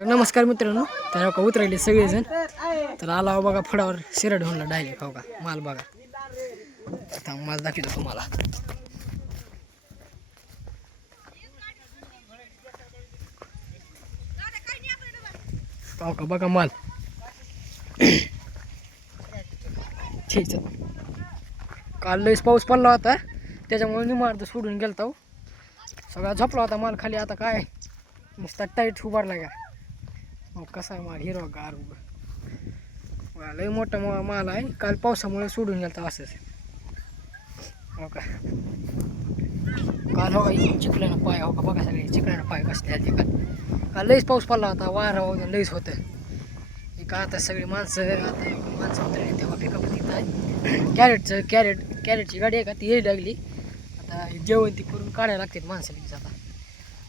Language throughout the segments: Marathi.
नमस्कार मित्रांनो तर हो का उतरायले सगळेजण. तर आला हो बघा फळावर शिरड होऊन डायरेक्ट हो का माल बघा. आता माल दाखवतो तुम्हाला. हो का बघा माल. ठीक आहे काल लईच पाऊस पडला होता त्याच्यामुळे निमार्द सोडून गेलता हो. सगळा झोपला होता माल खाली आता काय? नुसता टाईट उभारला का? मग कसा आहे माल? हिरवा गार उभा. लय मोठा मा- माल आहे. काल पावसामुळे सोडून गेलता असंच. हो का? काल हो का चिखल्यानं पाय हो का बघा सगळे चिखल्यानं पाय कसले आले काल काल लईच पाऊस पडला होता वारा वगैरे लईच होतं. का आता सगळी माणसं आता माणसं उतरली तेव्हा पिकअप तिथं आहे. कॅरेटचं कॅरेट कॅरेटची गाडी आहे का ती येईल लागली. आता जेवण ती करून काढायला लागते माणसं लगेच आता.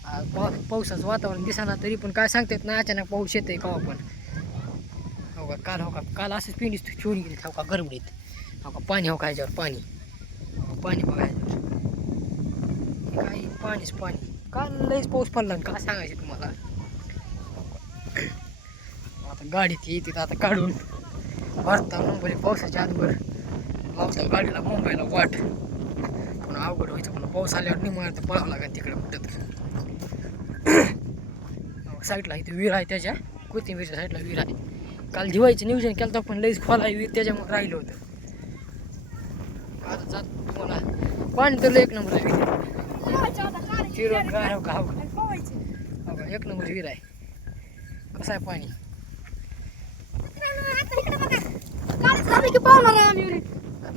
पावसाचं वातावरण दिसाना तरी पण काय सांगता येत ना अचानक पाऊस येते का पण हो का? काल हो का? काल असंच पिंडीच चोरी गेली हो का? गरमडीत हो का? पाणी हो का ह्याच्यावर पाणी. हो, पाणी बघा ह्याच्यावर काही पाणीच पाणी. काल लईच पाऊस पडला आणि काय सांगायचे तुम्हाला? आता गाडीत येते आता काढून भरता मुंबई पावसाच्या आतवर लावता गाडीला मुंबईला वाट. पुन्हा अवघड व्हायचं पुन्हा पाऊस आल्यावर निमार्थ पळावं लागेल तिकडे कुठं साईडला इथे विहीर आहे त्याच्या. कोथिंबीरच्या साईडला विहीर आहे. काल दिवाळीचं नियोजन केलं तर पण लईच खोल आहे विहीर त्याच्यामुळे राहिलं होतं. आता जात तुम्हाला. पाणी तर एक नंबर आहे विहीर. गार हो का? हो? हो एक नंबर विहीर आहे. कसं आहे पाणी?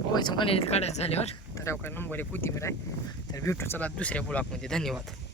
पोहायचं म्हणे काढायचं झाल्यावर. तर हो का नंबर आहे कोथिंबीर आहे तर भेटू चला दुसऱ्या ब्लॉकमध्ये धन्यवाद